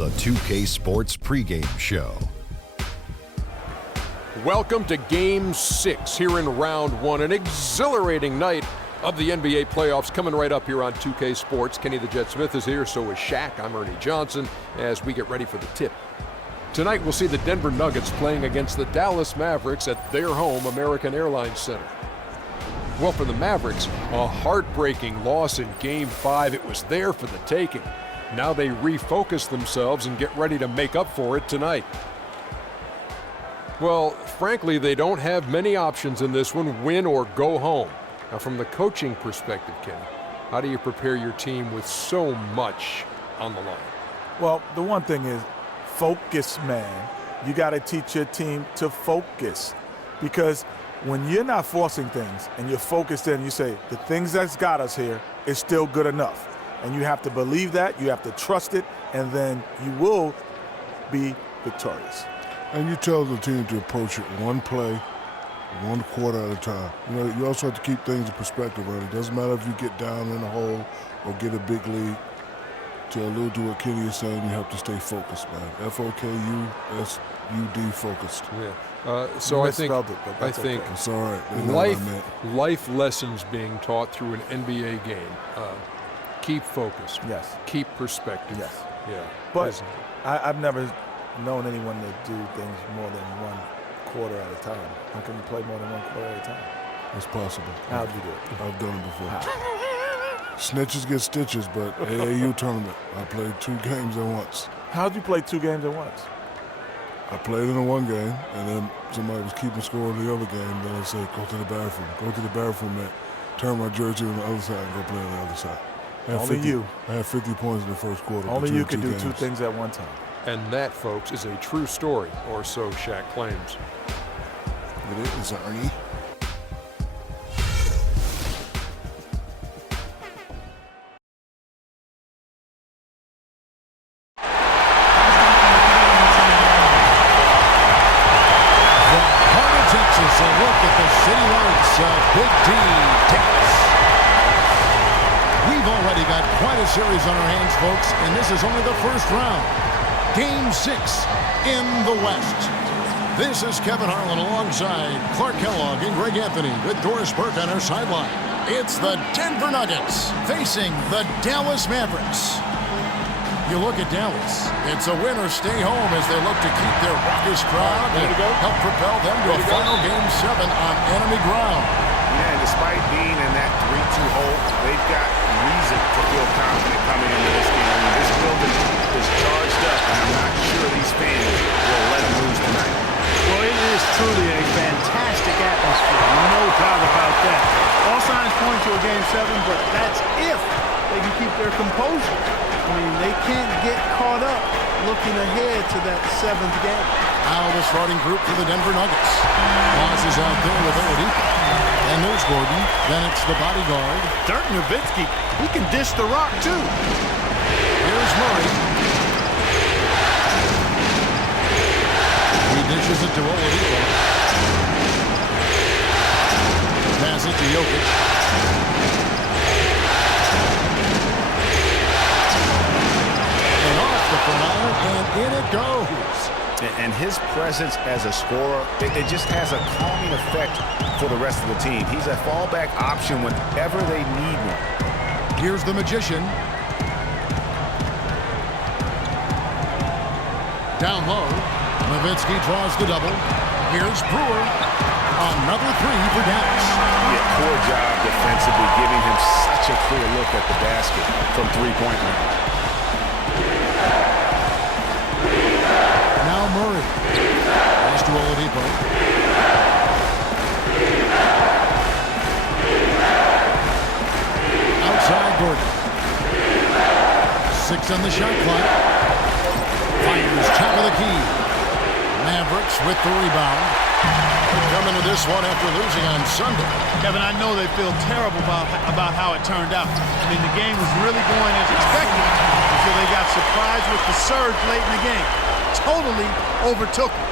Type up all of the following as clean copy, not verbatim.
the 2K Sports pregame show. Welcome to Game 6 here in Round 1, an exhilarating night of the NBA playoffs coming right up here on 2K Sports. Kenny the Jet Smith is here, so is Shaq. I'm Ernie Johnson as we get ready for the tip. Tonight we'll see the Denver Nuggets playing against the Dallas Mavericks at their home American Airlines Center. Well, for the Mavericks, a heartbreaking loss in Game 5. It was there for the taking. Now they refocus themselves and get ready to make up for it tonight. Well, frankly, they don't have many options in this one, win or go home. Now, from the coaching perspective, Kenny, how do you prepare your team with so much on the line? Well, the one thing is focus, man. You got to teach your team to focus, because when you're not forcing things and you're focused in, you say, the things that's got us here is still good enough. And you have to believe that, you have to trust it, and then you will be victorious. And you tell the team to approach it one play, one quarter at a time. You know, you also have to keep things in perspective, right? It doesn't matter if you get down in the hole or get a big lead. To allude to what Kenny is saying, you have to stay focused, man. F-O-K-U-S-U-D, focused. Yeah. So I think okay. It's all right. Life lessons being taught through an NBA game. Keep focused. Yes. Keep perspective. Yes. Yeah. But I've never known anyone to do things more than one quarter at a time. How can you play more than one quarter at a time? It's possible. How'd you do it? I've done it before. Snitches get stitches, but AAU tournament, I played 2 games at once. How'd you play 2 games at once? I played in the one game, and then somebody was keeping score in the other game. Then I said, go to the bathroom. Go to the bathroom, man. Turn my jersey on the other side and go play on the other side. I had 50 points in the first quarter. Only you could do 2 things at one time. And that, folks, is a true story, or so Shaq claims. It is, Ernie. Series on our hands, folks, and this is only the first round. Game 6 in the West. This is Kevin Harlan alongside Clark Kellogg and Greg Anthony with Doris Burke on our sideline. It's the Denver Nuggets facing the Dallas Mavericks. You look at Dallas, it's a win or stay home as they look to keep their raucous crowd and help propel them to a final Game 7 on enemy ground. Yeah, and despite being in that 3-2 hole, they've got reason to feel confident coming into this game. I mean, this building is charged up, and I'm not sure these fans will let them lose tonight. Well, it is truly a fantastic atmosphere, no doubt about that. All signs point to a Game 7, but that's if they can keep their composure. I mean, they can't get caught up looking ahead to that 7th game. Now the starting group for the Denver Nuggets. Moss is out there with Oladipo. And there's Gordon. Then it's the bodyguard. Dirk Nowitzki, he can dish the rock too. Here's Murray. He dishes it to Oladipo. Pass it to Jokic. And off the foul, and in it goes. And his presence as a scorer, it just has a calming effect for the rest of the team. He's a fallback option whenever they need one. Here's the Magician. Down low. Nowitzki draws the double. Here's Brewer. Another 3 for Dallas. Yeah, poor job defensively, giving him such a clear look at the basket from three-point range. Now Murray. Pass to Oladipo. Outside Gordon. 6 on the shot clock. Fires top of the key. Mavericks with the rebound. Come into this one after losing on Sunday. Kevin, I know they feel terrible about how it turned out. I mean, the game was really going as expected until they got surprised with the surge late in the game. Totally overtook them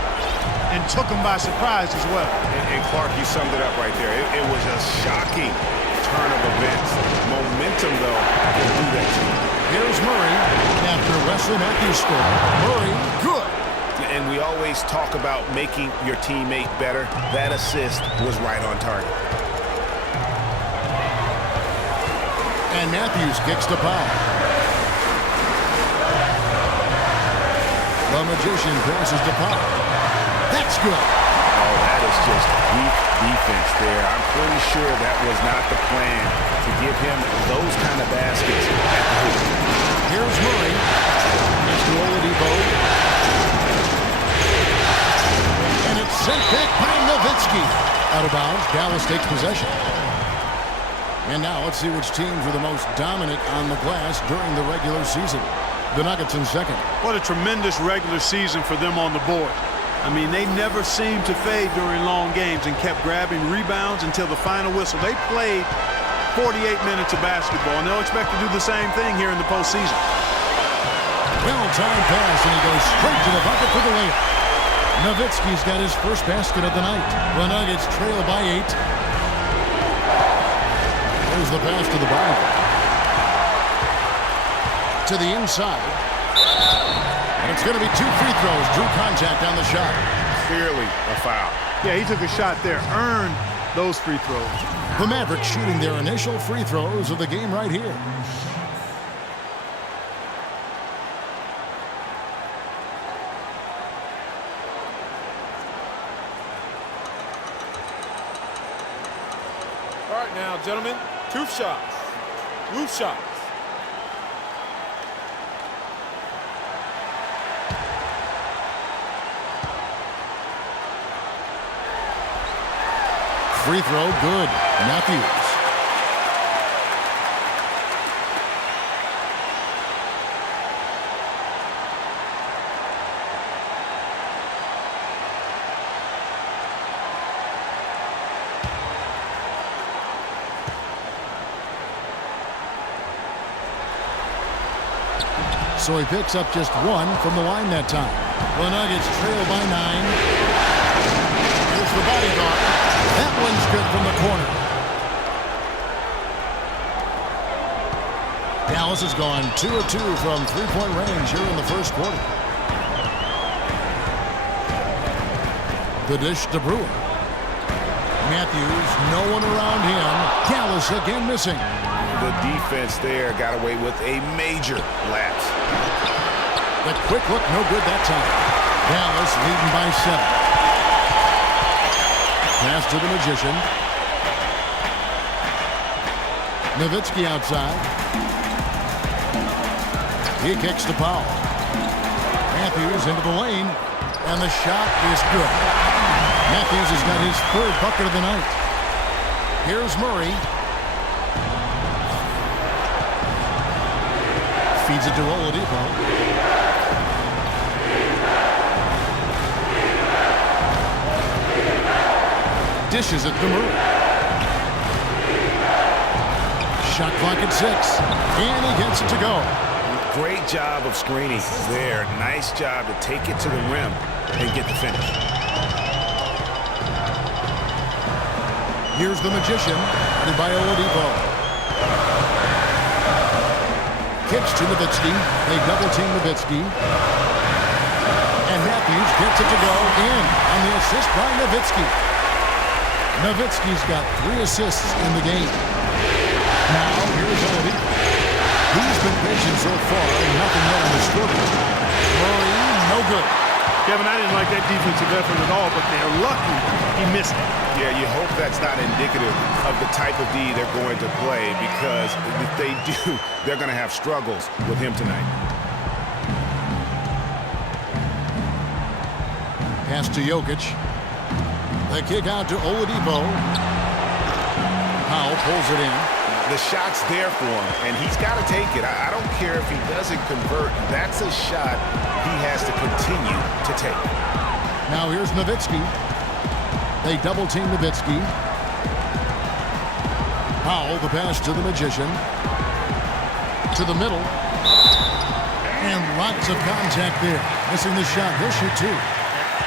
and took them by surprise as well. And Clark, you summed it up right there. It was a shocking turn of events. Momentum, though, can do that to you. Here's Murray after Wesley Matthews scored. Murray, good. And we always talk about making your teammate better. That assist was right on target. And Matthews kicks to Powell. The Magician passes to Powell. That's good. Oh, that is just weak defense there. I'm pretty sure that was not the plan to give him those kind of baskets at the hoop. Here's Murray. It's to Oladipo. And it's sent back by Nowitzki. Out of bounds, Dallas takes possession. And now let's see which teams were the most dominant on the glass during the regular season. The Nuggets in second. What a tremendous regular season for them on the board. I mean, they never seemed to fade during long games and kept grabbing rebounds until the final whistle. They played 48 minutes of basketball, and they'll expect to do the same thing here in the postseason. Well-timed pass, and he goes straight to the bucket for the layup. Nowitzki's got his first basket of the night. The Nuggets trail by 8. There's the pass to the bottom. To the inside. And it's going to be 2 free throws. Drew contact on the shot. Clearly a foul. Yeah, he took a shot there, earned those free throws. The Mavericks shooting their initial free throws of the game right here. All right now, gentlemen, 2 shots. Loose shots. Free throw, good. Matthews. So he picks up just 1 from the line that time. The Nuggets trail by 9. Here's the body block. That one's good from the corner. Dallas has gone 2 of 2 from three-point range here in the first quarter. The dish to Brewer. Matthews, no one around him. Dallas again missing. The defense there got away with a major lapse. The quick look, no good that time. Dallas leading by 7. Pass to the Magician. Nowitzki outside. He kicks to Powell. Matthews into the lane. And the shot is good. Matthews has got his 3rd bucket of the night. Here's Murray. Feeds it to Oladipo. Dishes it to Murray. Shot clock at 6. And he gets it to go. Great job of screening there. Nice job to take it to the rim and get the finish. Here's the Magician. By Oladipo. Kicks to Nowitzki. They double-team Nowitzki. And Matthews gets it to go in on the assist by Nowitzki. Nowitzki's got 3 assists in the game. Now, here's Oladipo. He's been patient so far, nothing yet on the scoreboard. Murray, no good. Kevin, I didn't like that defensive effort at all, but they're lucky he missed it. Yeah, you hope that's not indicative of the type of D they're going to play, because if they do, they're going to have struggles with him tonight. Pass to Jokic. The kick out to Oladipo. Powell pulls it in. The shot's there for him, and he's got to take it. I don't care if he doesn't convert. That's a shot he has to continue to take. Now here's Nowitzki. They double-team Nowitzki. Powell, the pass to the Magician. To the middle. And lots of contact there. Missing the shot. He'll shoot 2.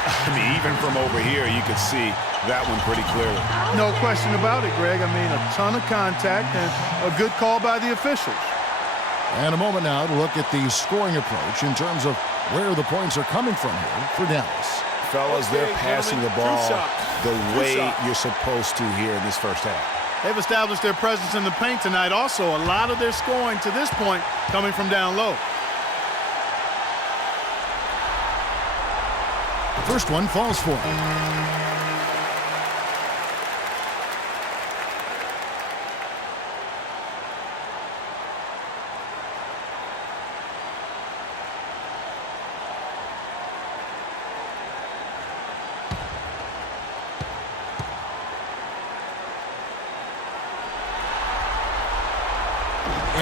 I mean, even from over here, you could see that one pretty clearly. No question about it, Greg. I mean, a ton of contact and a good call by the officials. And a moment now to look at the scoring approach in terms of where the points are coming from here for Dallas. Fellas, they're passing the ball the way you're supposed to here in this first half. They've established their presence in the paint tonight. Also, a lot of their scoring to this point coming from down low. First one falls for him.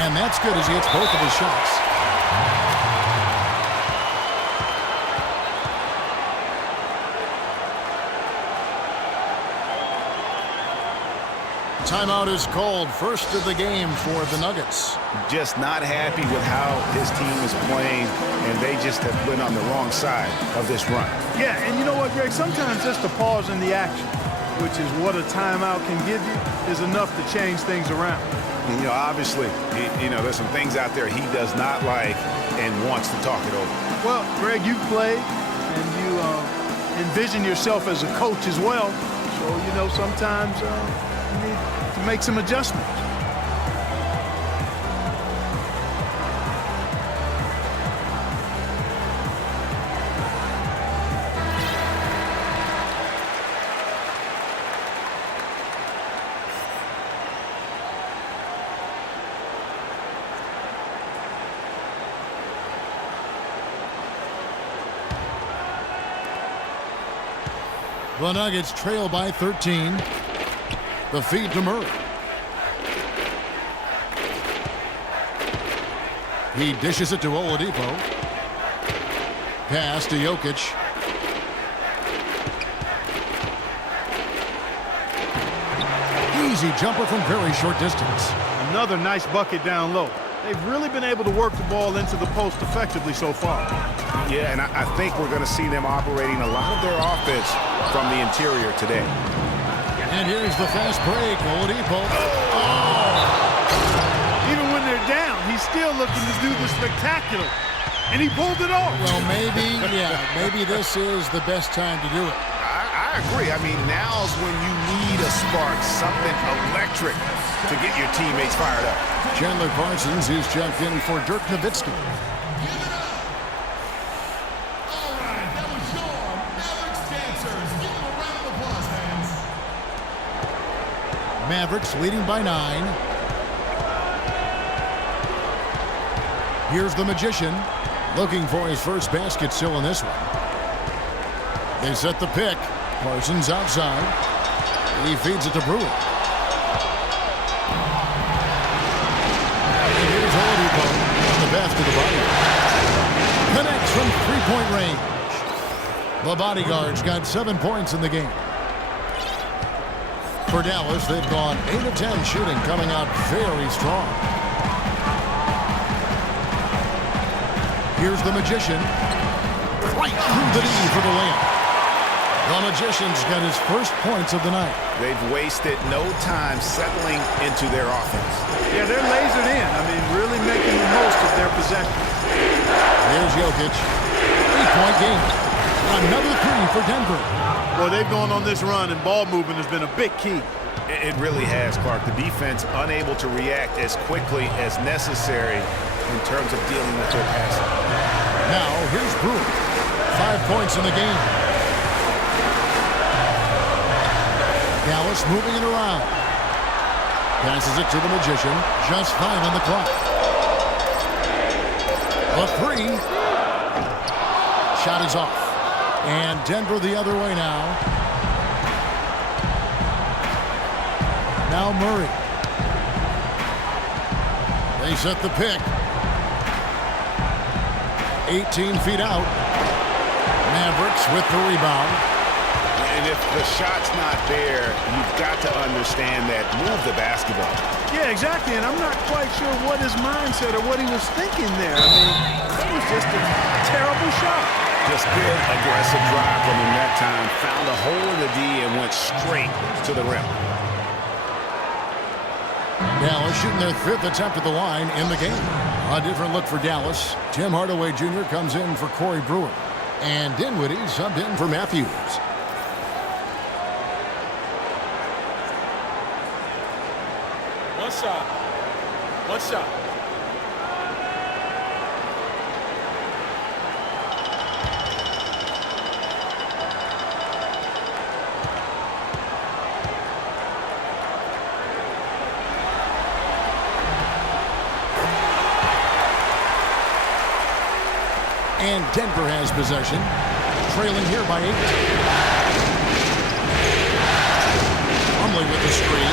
And that's good as he hits both of his shots. Timeout is called. First of the game for the Nuggets. Just not happy with how his team is playing, and they just have been on the wrong side of this run. Yeah, and you know what, Greg? Sometimes just a pause in the action, which is what a timeout can give you, is enough to change things around. You know, obviously, there's some things out there he does not like and wants to talk it over. Well, Greg, you've played, and you envision yourself as a coach as well. So, sometimes you need to make some adjustments. The Nuggets trail by 13. The feed to Murray. He dishes it to Oladipo. Pass to Jokic. Easy jumper from very short distance. Another nice bucket down low. They've really been able to work the ball into the post effectively so far. Yeah, and I think we're going to see them operating a lot of their offense from the interior today. And here's the fast break. Oladipo. Oh! Even when they're down, he's still looking to do the spectacular. And he pulled it off. Well, maybe this is the best time to do it. I agree. I mean, now's when you need a spark, something electric to get your teammates fired up. Chandler Parsons is checked in for Dirk Nowitzki. Mavericks leading by 9. Here's the Magician looking for his first basket still in this one. They set the pick. Parsons outside. He feeds it to Brewer. And here's Oladipo on the pass to the body. Connects from three-point range. The Bodyguards got 7 points in the game. For Dallas, they've gone 8 of 10 shooting, coming out very strong. Here's the Magician. Right through the knee for the layup. The Magician's got his first points of the night. They've wasted no time settling into their offense. Yeah, they're lasered in. I mean, really making the most of their possession. Here's Jokic. 3-point game. Another 3 for Denver. Boy, they've gone on this run, and ball movement has been a big key. It really has, Clark. The defense unable to react as quickly as necessary in terms of dealing with their passing. Now, here's Brewer. 5 points in the game. Dallas moving it around. Passes it to the Magician. Just 5 on the clock. A 3. Shot is off. And Denver the other way now. Now Murray. They set the pick. 18 feet out. Mavericks with the rebound. And if the shot's not there, you've got to understand that. Move the basketball. Yeah, exactly. And I'm not quite sure what his mindset or what he was thinking there. I mean, it was just a terrible shot. Just good, aggressive drive from him that time. Found a hole in the D and went straight to the rim. Dallas shooting their 5th attempt at the line in the game. A different look for Dallas. Tim Hardaway Jr. comes in for Corey Brewer. And Dinwiddie subbed in for Matthews. One shot. One shot. And Denver has possession, trailing here by 8. Plumlee with the screen.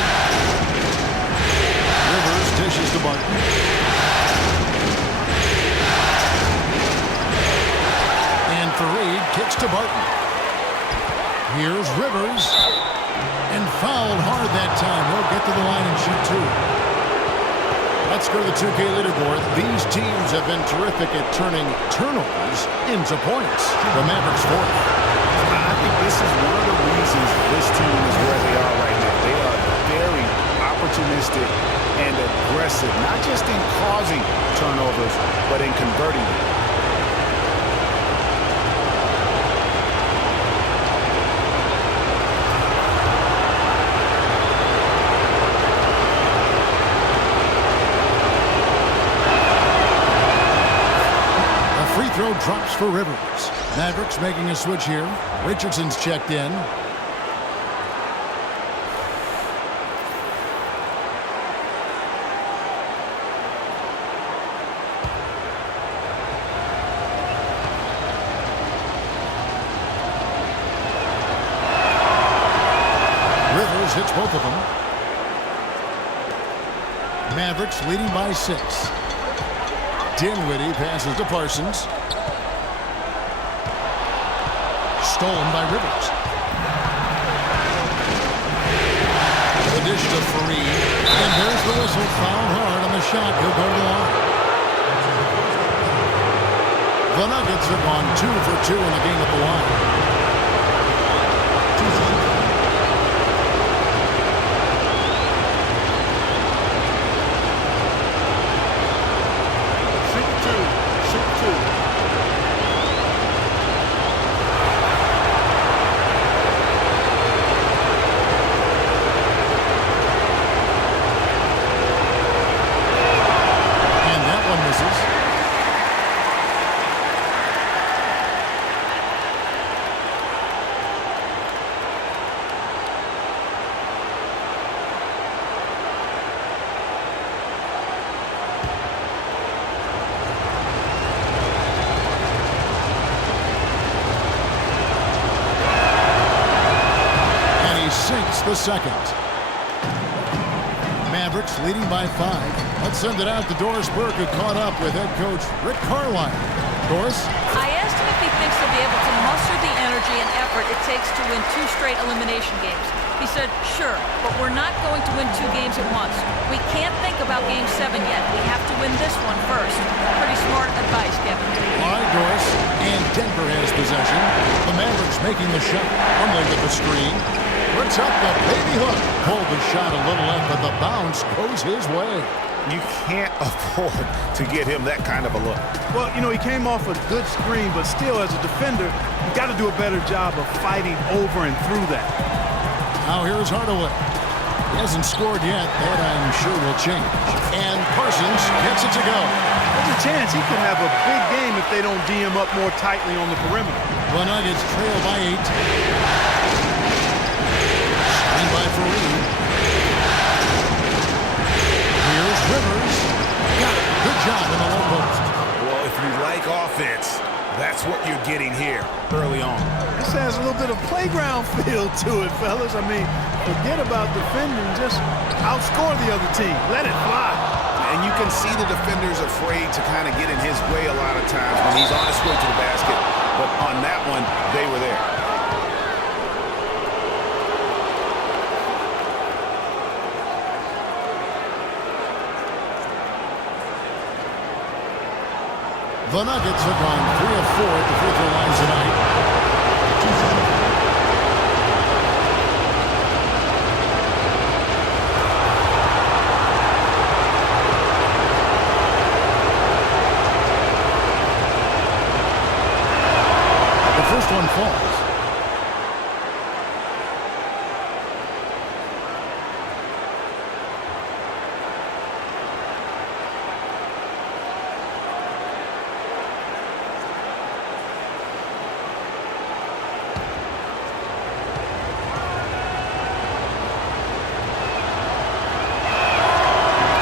Rivers dishes to Barton. And Fareed kicks to Barton. Here's Rivers. And fouled hard that time. He'll get to the line and shoot 2. Let's go to the 2K leaderboard. These teams have been terrific at turning turnovers into points. The Mavericks fourth. I think this is one of the reasons this team is where they are right now. They are very opportunistic and aggressive, not just in causing turnovers, but in converting them. Throw drops for Rivers. Mavericks making a switch here. Richardson's checked in. Rivers hits both of them. Mavericks leading by 6. Dinwiddie passes to Parsons. Stolen by Rivers. The dish to Fareed. And there's the whistle. Fouled hard on the shot. He'll go to the line. The Nuggets have gone 2 for 2 in the game at the line. The second. Mavericks leading by 5. Let's send it out to Doris Burke, who caught up with head coach Rick Carlisle. Doris? I asked him if he thinks he'll be able to muster the energy and effort it takes to win 2 straight elimination games. He said, sure, but we're not going to win 2 games at once. We can't think about Game 7 yet. We have to win this one first. Pretty smart advice, Kevin. All right, Doris. And Denver has possession. The Mavericks making the shot. Plumlee with the screen. Puts up the baby hook. Pulled the shot a little left, but the bounce goes his way. You can't afford to get him that kind of a look. Well, you know, he came off a good screen, but still, as a defender, you got to do a better job of fighting over and through that. Now here's Hardaway. He hasn't scored yet. That I'm sure will change. And Parsons gets it to go. There's a chance he could have a big game if they don't D him up more tightly on the perimeter. The Nuggets trail by 8. Screen by Fareed. Here's Rivers. Got it. Good job in the low post. Well, if you like offense, that's what you're getting here early on. This has a little bit of playground feel to it, fellas. I mean, forget about defending. Just outscore the other team. Let it fly. And you can see the defenders afraid to kind of get in his way a lot of times when he's on his way to the basket. But on that one, they were there. The Nuggets have gone 3 of 4 at the free throw lines tonight. first one falls.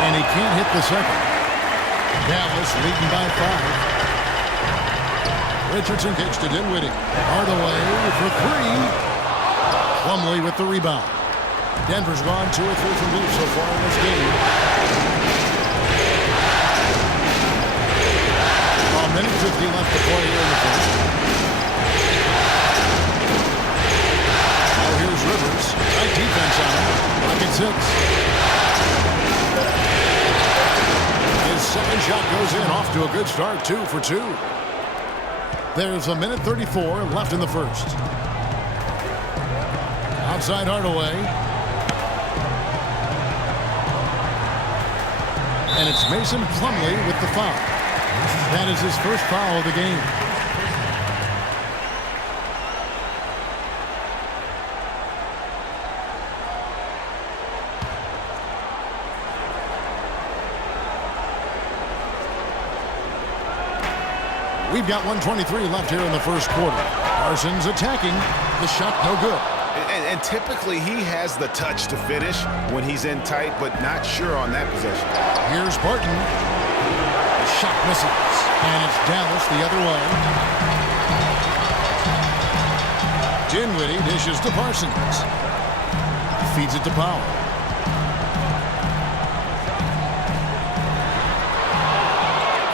And he can't hit the second. Dallas leading by 5. Richardson kicks to Dinwiddie. Hardaway for 3. Plumlee with the rebound. Denver's gone 2 or 3 from deep so far in this game. A minute 50 left to play here in the first. Oh, here's Rivers. Tight defense on him. Bucket 6. His second shot goes in, off to a good start, 2 for 2. There's a minute 34 left in the first. Outside Hardaway. And it's Mason Plumlee with the foul. That is his first foul of the game. We've got 1:23 left here in the first quarter. Parsons attacking. The shot no good. And typically he has the touch to finish when he's in tight, but not sure on that possession. Here's Barton. The shot misses. And it's Dallas the other way. Dinwiddie dishes to Parsons. Feeds it to Powell.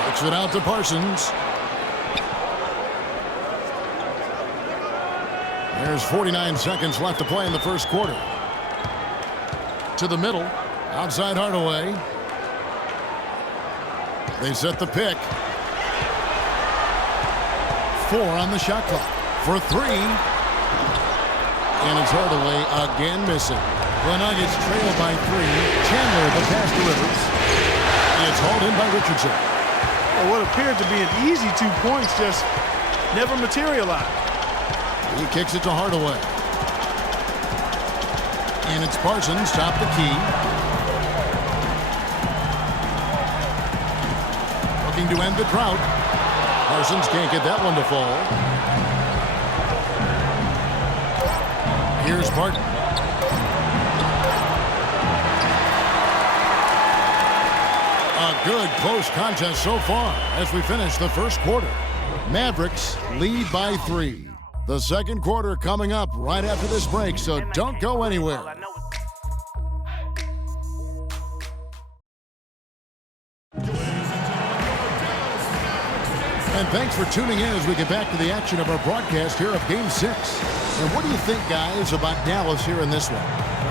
Kicks it out to Parsons. There's 49 seconds left to play in the first quarter. To the middle. Outside Hardaway. They set the pick. 4 on the shot clock. For 3. And it's Hardaway again missing. The Nuggets trail by 3. Chandler the pass to Rivers. And it's hauled in by Richardson. Well, what appeared to be an easy 2 points just never materialized. He kicks it to Hardaway. And it's Parsons, top the key. Looking to end the drought. Parsons can't get that one to fall. Here's Barton. A good close contest so far as we finish the first quarter. Mavericks lead by 3. The second quarter coming up right after this break, so don't go anywhere. And thanks for tuning in as we get back to the action of our broadcast here of Game 6. And what do you think, guys, about Dallas here in this one?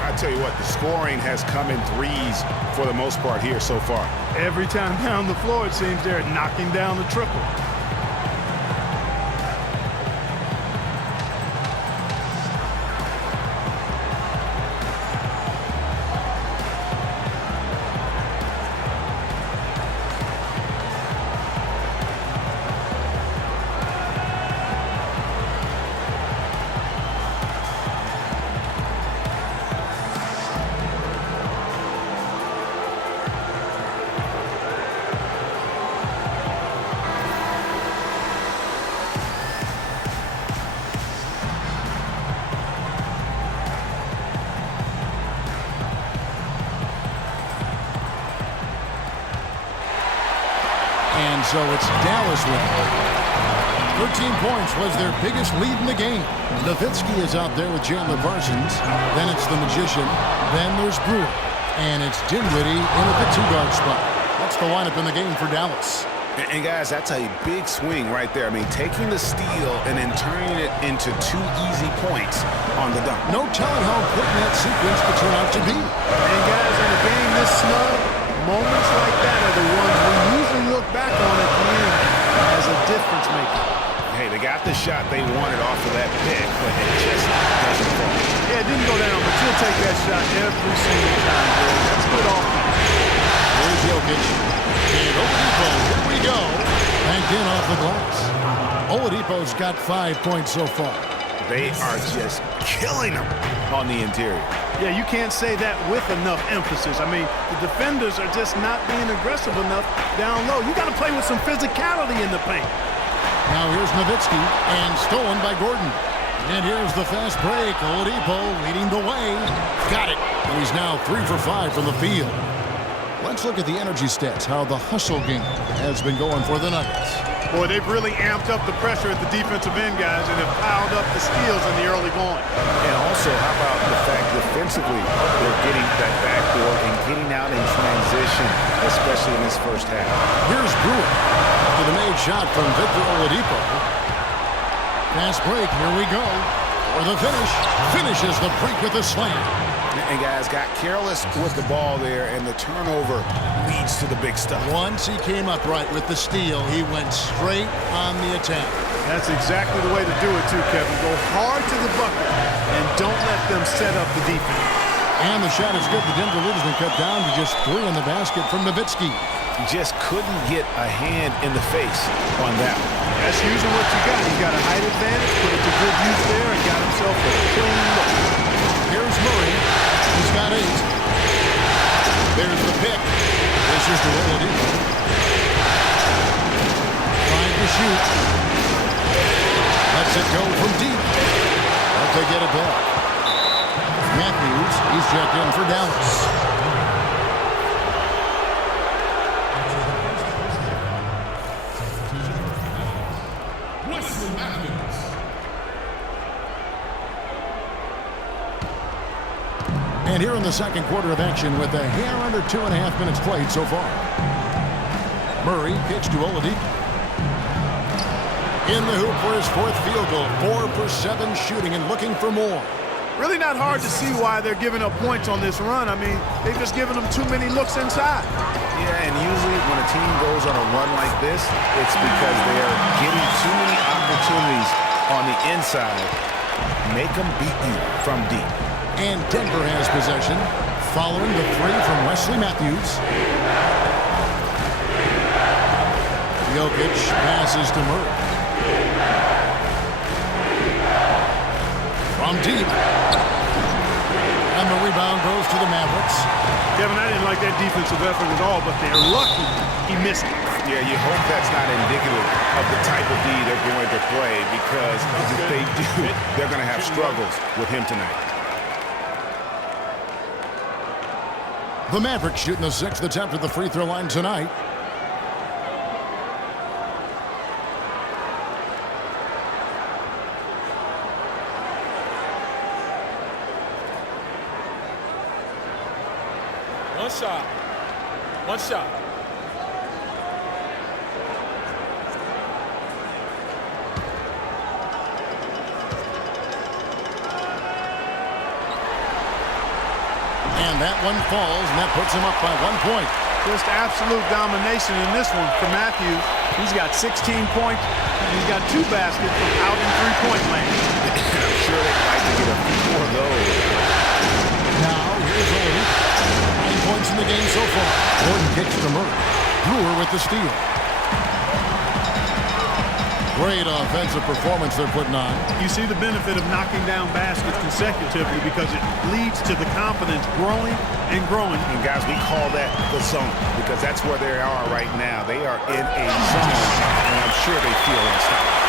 I tell you what, the scoring has come in threes for the most part here so far. Every time down the floor, it seems they're knocking down the triple. And so it's Dallas with it. 13 points was their biggest lead in the game. Nowitzki is out there with Chandler Parsons. Then it's the Magician. Then there's Brewer. And it's Dinwiddie in at the 2-guard spot. That's the lineup in the game for Dallas. And guys, that's a big swing right there. I mean, taking the steal and then turning it into 2 easy points on the dunk. No telling how important that sequence could turn out to be. And guys, in a game this snug, moments like that are the ones we usually look back on at the end as a difference maker. Hey, they got the shot they wanted off of that pick, but it just doesn't fall. Yeah, it didn't go down, but you'll take that shot every single time, Bill. That's good offense. Here's Jokic. And Oladipo, here we go. Banked in off the glass. Oladipo's got 5 points so far. They are just killing them on the interior. Yeah, you can't say that with enough emphasis. I mean, the defenders are just not being aggressive enough down low. You got to play with some physicality in the paint. Now here's Nowitzki, and stolen by Gordon. And here's the fast break. Oladipo leading the way. Got it. And he's now 3 for 5 from the field. Let's look at the energy stats, how the hustle game has been going for the Nuggets. Boy, they've really amped up the pressure at the defensive end, guys, and have piled up the steals in the early going. And also, how about the fact defensively, they're getting that backboard and getting out in transition, especially in this first half. Here's Brewer after the made shot from Victor Oladipo. Fast break, here we go. For the finish. Finishes the break with a slam. And guys got careless with the ball there, and the turnover leads to the big stuff. Once he came upright with the steal, he went straight on the attack. That's exactly the way to do it, too, Kevin. Go hard to the bucket and don't let them set up the defense. And the shot is good. The Denver lead has been cut down to just 3 in the basket from Nowitzki. Just couldn't get a hand in the face on that one. That's using what you got. He got a height advantage, put it to good use there, and got himself a clean look. Here's Murray. He's got 8. There's the pick. This is the Oladipo. Trying to shoot. Lets it go from deep. But they get it back. Matthews, he's checked in for Dallas. And here in the second quarter of action with a hair under 2.5 minutes played so far. Murray kicks to Oladipo. In the hoop for his 4th field goal. 4 for 7 shooting and looking for more. Really not hard to see why they're giving up points on this run. I mean, they've just given them too many looks inside. Yeah, and usually when a team goes on a run like this, it's because they are getting too many opportunities on the inside. Make them beat you from deep. And Denver has possession, following the 3 from Wesley Matthews. Jokic passes to Murray. From deep. And the rebound goes to the Mavericks. Kevin, I didn't like that defensive effort at all, but they're lucky he missed it. Yeah, you hope that's not indicative of the type of D they're going to play, because if they do, they're going to have struggles with him tonight. The Mavericks shooting the 6th attempt at the free throw line tonight. One shot. One shot. And that one falls, and that puts him up by 1 point. Just absolute domination in this one for Matthews. He's got 16 points, and he's got 2 baskets from out in three-point land. I'm sure they'd like to get a few more of those. Now, here's Oladipo. 9 points in the game so far. Gordon kicks to Murray. Brewer with the steal. Great offensive performance they're putting on. You see the benefit of knocking down baskets consecutively because it leads to the confidence growing and growing. And guys, we call that the zone, because that's where they are right now. They are in a zone, and I'm sure they feel unstoppable.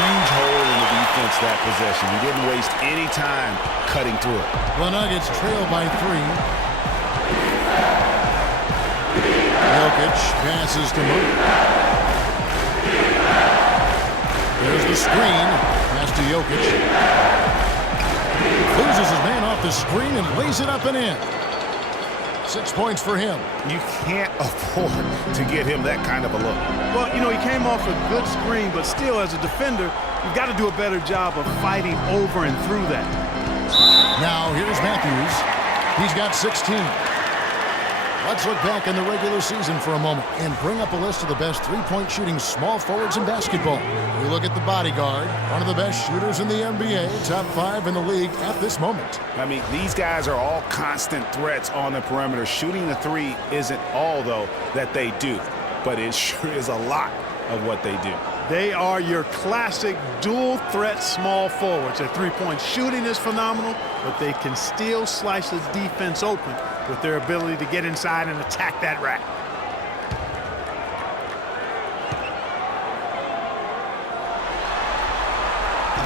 Huge hole in the defense that possession. He didn't waste any time cutting through it. The Nuggets trail by 3. Jokic passes to Murray. There's the screen. Pass to Jokic. Loses his man off the screen and lays it up and in. 6 points for him. You can't afford to give him that kind of a look. Well, you know, he came off a good screen, but still, as a defender, you've got to do a better job of fighting over and through that. Now, here's Matthews. He's got 16. Let's look back in the regular season for a moment and bring up a list of the best three-point shooting small forwards in basketball. We look at the bodyguard, one of the best shooters in the NBA, top 5 in the league at this moment. I mean, these guys are all constant threats on the perimeter. Shooting the 3 isn't all, though, that they do. but it sure is a lot of what they do. They are your classic dual threat small forwards. Their three-point shooting is phenomenal, but they can still slice the defense open with their ability to get inside and attack that rack.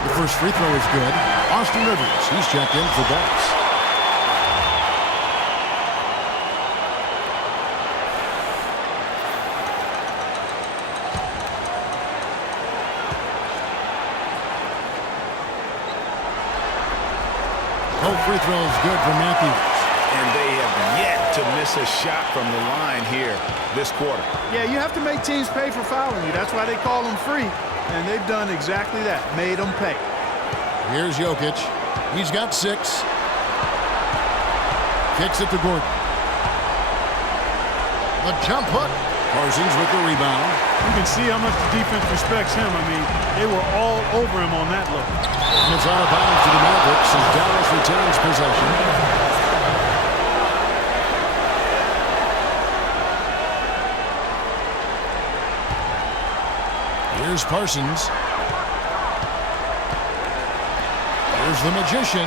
The first free throw is good. Austin Rivers, he's checked in for Dallas. Free throw is good for Matthews. And they have yet to miss a shot from the line here this quarter. Yeah, you have to make teams pay for fouling you. That's why they call them free. And they've done exactly that, made them pay. Here's Jokic. He's got 6. Kicks it to Gordon. The jump hook. Parsons with the rebound. You can see how much the defense respects him. I mean, they were all over him on that look. And it's out of bounds to the Mavericks as Dallas retains possession. Here's Parsons. Here's the Magician.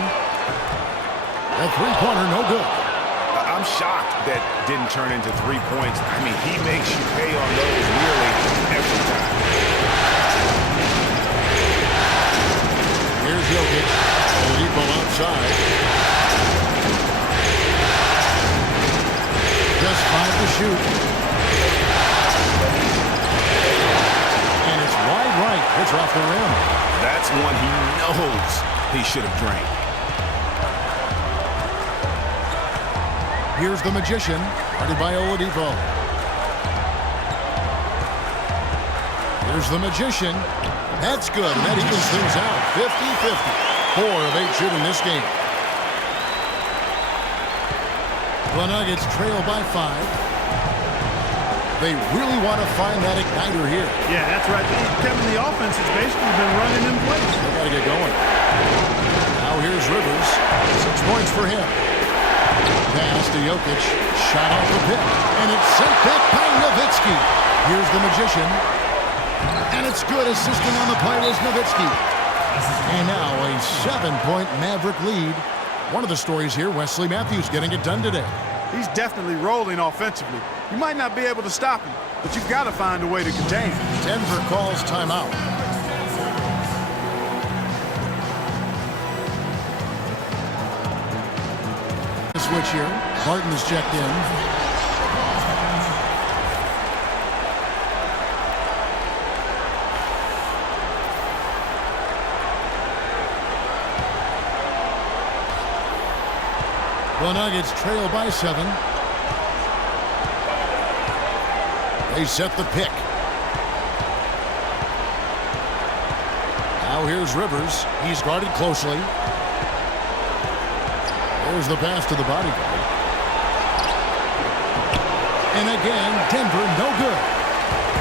That three-pointer, no good. I'm shocked that didn't turn into 3 points. I mean, he makes you pay on those nearly every time. Here's Jokic. Oladipo outside. Just 5 to shoot. And it's wide right. It's off the rim. That's one he knows he should have drained. Here's the Magician, guarded by Oladipo. Here's the Magician. That's good, and that evens things out. 50-50. 4 of 8 shooting this game. The Nuggets trail by 5. They really want to find that igniter here. Yeah, that's right. Kevin, the offense has basically been running in place. They got to get going. Now here's Rivers. 6 points for him. Pass to Jokic, shot off the pit, and it's sent back by Nowitzki. Here's the Magician, and it's good. Assisting on the play was Nowitzki. And now a 7-point Maverick lead. One of the stories here, Wesley Matthews getting it done today. He's definitely rolling offensively. You might not be able to stop him, but you've got to find a way to contain him. Denver calls timeout. Switch here. Martin is checked in. The Nuggets trail by 7. They set the pick. Now here's Rivers. He's guarded closely. There's the pass to the bodyguard. And again, Denver, no good.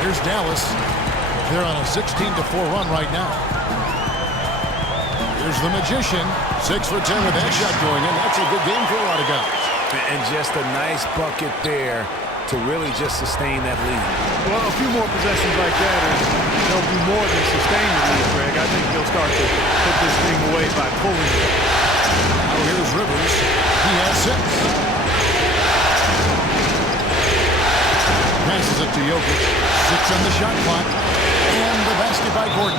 Here's Dallas. They're on a 16-4 run right now. Here's the Magician. 6 for 10 with that shot going in. That's a good game for a lot of guys. And just a nice bucket there to really just sustain that lead. Well, a few more possessions like that, and they'll do more than sustain the lead, Greg. I think they'll start to put this thing away by pulling it. Now here's Rivers. He has 6. Passes it to Jokic. 6 on the shot clock. And the basket by Gordon.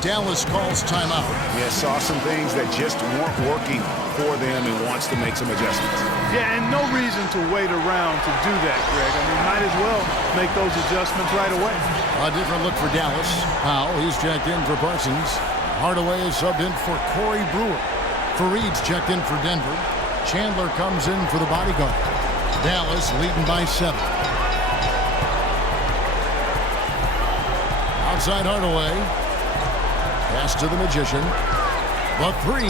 Dallas calls timeout. Yeah, saw some things that just weren't working for them and wants to make some adjustments. Yeah, and no reason to wait around to do that, Greg. I mean, might as well make those adjustments right away. A different look for Dallas. Powell, he's checked in for Parsons. Hardaway is subbed in for Corey Brewer. Fareed's checked in for Denver. Chandler comes in for the bodyguard. Dallas leading by 7. Outside Hardaway. Pass to the Magician. The 3.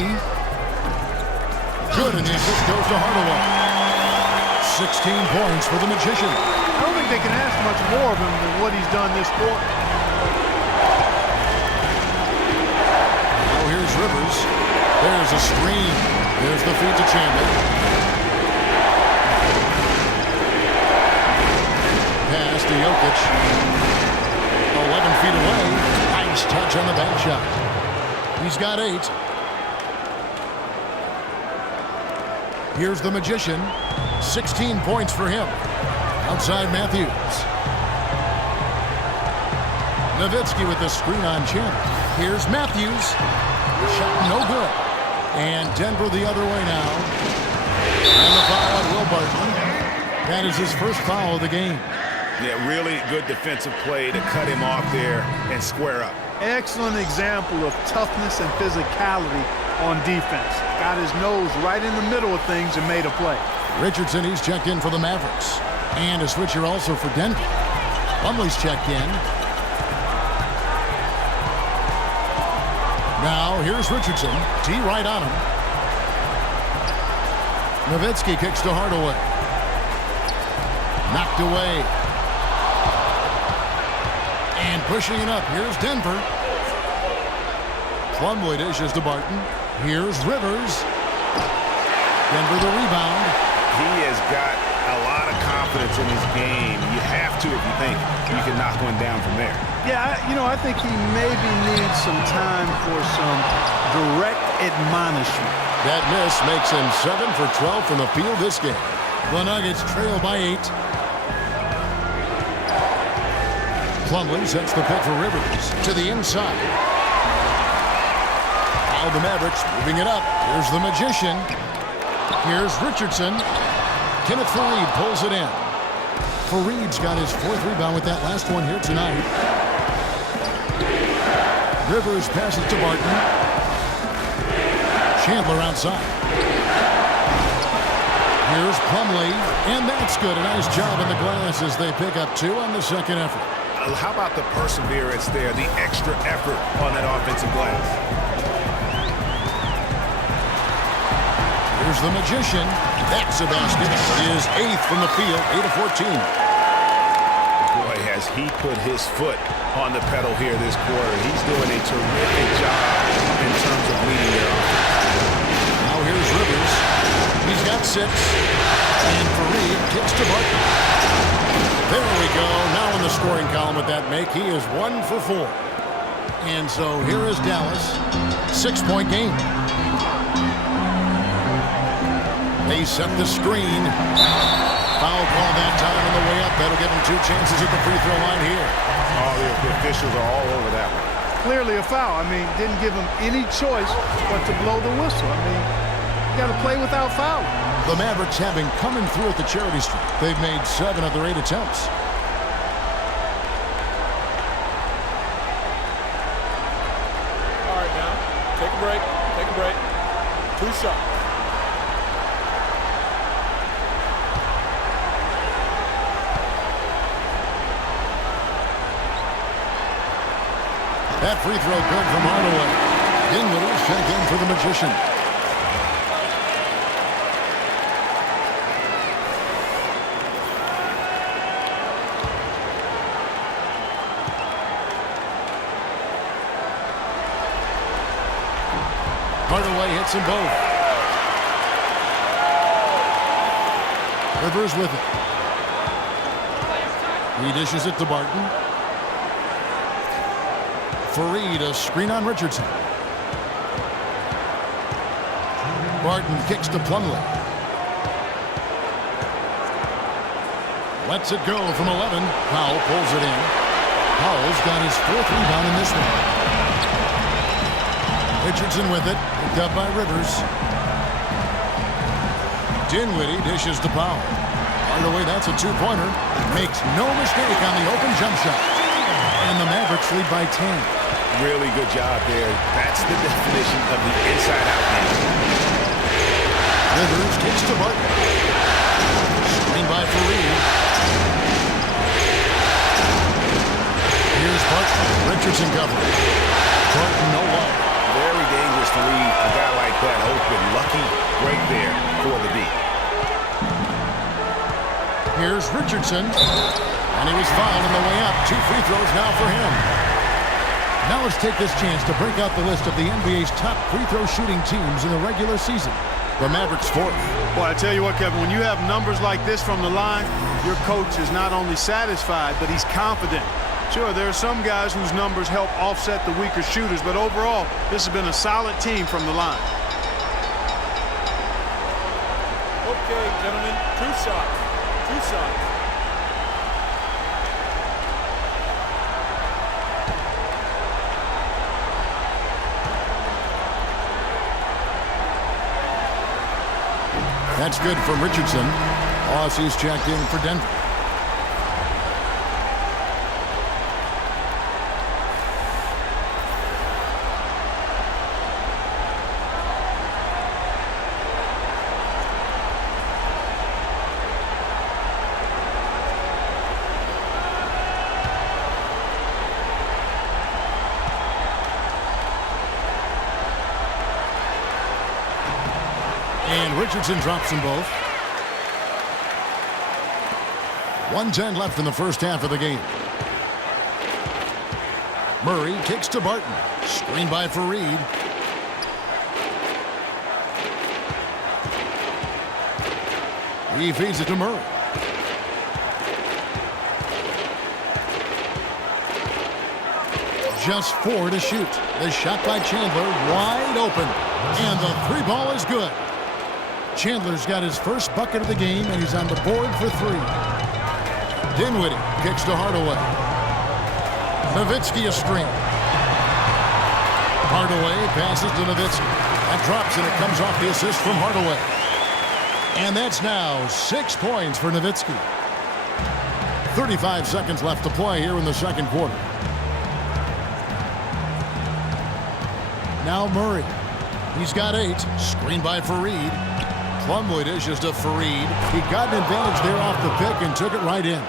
Good, and the assist goes to Hardaway. 16 points for the Magician. I don't think they can ask much more of him than what he's done this quarter. Now here's Rivers. There's a screen. There's the feed to Chandler. Pass to Jokic. 11 feet away. Nice touch on the bank shot. He's got 8. Here's the Magician. 16 points for him. Outside Matthews. Nowitzki with the screen on Chandler. Here's Matthews. Shot no good. And Denver the other way now. And the foul on Will Barton. That is his first foul of the game. Yeah, really good defensive play to cut him off there and square up. Excellent example of toughness and physicality on defense. Got his nose right in the middle of things and made a play. Richardson, he's checked in for the Mavericks. And a switcher also for Denver. Plumlee's checked in. Now, here's Richardson. T right on him. Nowitzki kicks to Hardaway. Knocked away. And pushing it up. Here's Denver. Plumlee dishes to Barton. Here's Rivers. Denver the rebound. He has got a lot of confidence in his game. You have to if you think you can knock one down from there. Yeah, I think he maybe needs some time for some direct admonishment. That miss makes him 7 for 12 from the field this game. The Nuggets trail by 8. Plumlee sets the pick for Rivers to the inside. Now the Mavericks moving it up. Here's the Magician. Here's Richardson. Kenneth Faried pulls it in. Faried's got his 4th rebound with that last one here tonight. Rivers passes to Barton. Chandler outside. Here's Plumlee, and that's good. A nice job in the glass as they pick up 2 on the second effort. How about the perseverance there, the extra effort on that offensive glass? Here's the Magician. That's a basket. His 8th from the field, 8 of 14. Boy, has he put his foot on the pedal here this quarter. He's doing a terrific job in terms of leading their offense. Now here's Rivers. He's got 6. And Faried kicks to Barton. There we go. Now in the scoring column with that make, he is 1 for 4. And so here is Dallas. 6-point game. They set the screen. Foul call that time on the way up. That'll give him 2 chances at the free throw line here. Oh, the officials are all over that one. Clearly a foul. Didn't give him any choice but to blow the whistle. You got to play without fouling. The Mavericks having coming through at the charity stripe. They've made 7 of their 8 attempts. All right, now, take a break. Take a break. 2 shots. That free throw good from Hardaway. Dinwiddie's check in for the Magician. Hardaway hits them both. Rivers with it. He dishes it to Barton. Faried, a screen on Richardson. Barton kicks to Plumlee. Lets it go from 11. Powell pulls it in. Powell's got his 4th rebound in this one. Richardson with it, picked up by Rivers. Dinwiddie dishes to Powell. Hardaway, that's a 2-pointer. Makes no mistake on the open jump shot. And the Mavericks lead by 10. Really good job there. That's the definition of the inside-out game. Rivers kicks to Barton. Screen by Faried. Here's Barton. Richardson covering. Barton, no luck. Very dangerous to leave a guy like that open. Lucky right there for the D. Here's Richardson. And he was fouled on the way up. 2 free throws now for him. Now let's take this chance to break out the list of the NBA's top free throw shooting teams in the regular season. The Mavericks fourth. Boy, I tell you what, Kevin, when you have numbers like this from the line, your coach is not only satisfied, but he's confident. Sure, there are some guys whose numbers help offset the weaker shooters, but overall, this has been a solid team from the line. Okay, gentlemen, two shots. Two shots. That's good from Richardson. Aussie's checked in for Denver. And Richardson drops them both. 1:10 left in the first half of the game. Murray kicks to Barton. Screen by Fareed. He feeds it to Murray. Just 4 to shoot. The shot by Chandler wide open. And the three ball is good. Chandler's got his first bucket of the game, and he's on the board for 3. Dinwiddie kicks to Hardaway. Nowitzki a screen. Hardaway passes to Nowitzki. That drops, and it comes off the assist from Hardaway. And that's now 6 points for Nowitzki. 35 seconds left to play here in the second quarter. Now Murray. He's got 8. Screen by Fareed. Plumlee dishes to Fareed. He got an advantage there off the pick and took it right in.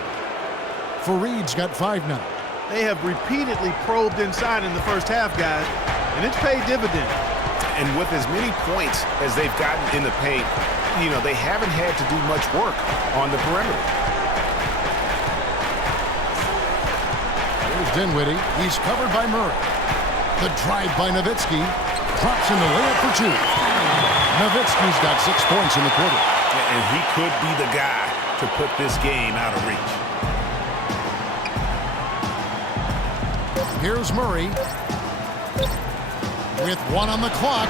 Fareed's got 5 now. They have repeatedly probed inside in the first half, guys, and it's paid dividends. And with as many points as they've gotten in the paint, you know, they haven't had to do much work on the perimeter. Here's Dinwiddie. He's covered by Murray. The drive by Nowitzki. Drops in the layup for 2. Nowitzki's got 6 points in the quarter. And he could be the guy to put this game out of reach. Here's Murray. With 1 on the clock.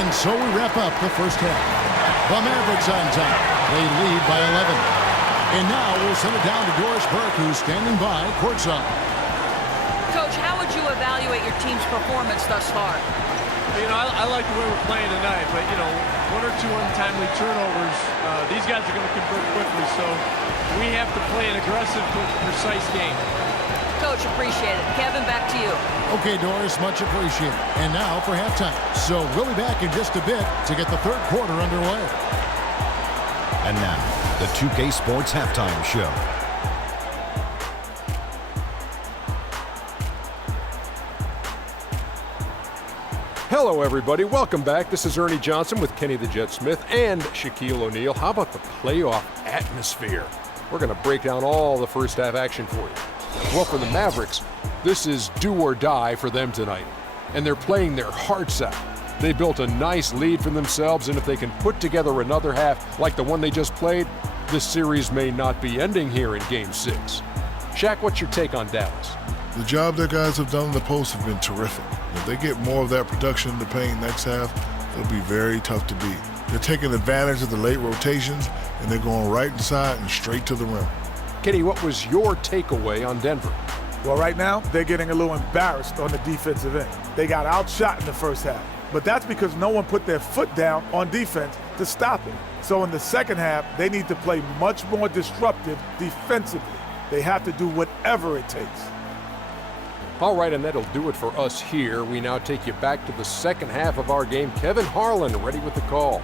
And so we wrap up the first half. The Mavericks on top. They lead by 11. And now we'll send it down to Doris Burke, who's standing by courtside. Coach, how would you evaluate your team's performance thus far? You know, I like the way we're playing tonight, but, you know, 1 or 2 untimely turnovers, these guys are going to convert quickly, so we have to play an aggressive, precise game. Coach, appreciate it. Kevin, back to you. Okay, Doris, much appreciated. And now for halftime. So we'll be back in just a bit to get the third quarter underway. And now, the 2K Sports Halftime Show. Hello, everybody. Welcome back. This is Ernie Johnson with Kenny the Jet Smith and Shaquille O'Neal. How about the playoff atmosphere? We're going to break down all the first half action for you. Well, for the Mavericks, this is do or die for them tonight. And they're playing their hearts out. They built a nice lead for themselves, and if they can put together another half like the one they just played, this series may not be ending here in Game 6. Shaq, what's your take on Dallas? The job their guys have done in the post have been terrific. If they get more of that production in the paint next half, it'll be very tough to beat. They're taking advantage of the late rotations, and they're going right inside and straight to the rim. Kenny, what was your takeaway on Denver? Well, right now, they're getting a little embarrassed on the defensive end. They got outshot in the first half, but that's because no one put their foot down on defense to stop it. So in the second half, they need to play much more disruptive defensively. They have to do whatever it takes. All right, and that'll do it for us here. We now take you back to the second half of our game. Kevin Harlan ready with the call.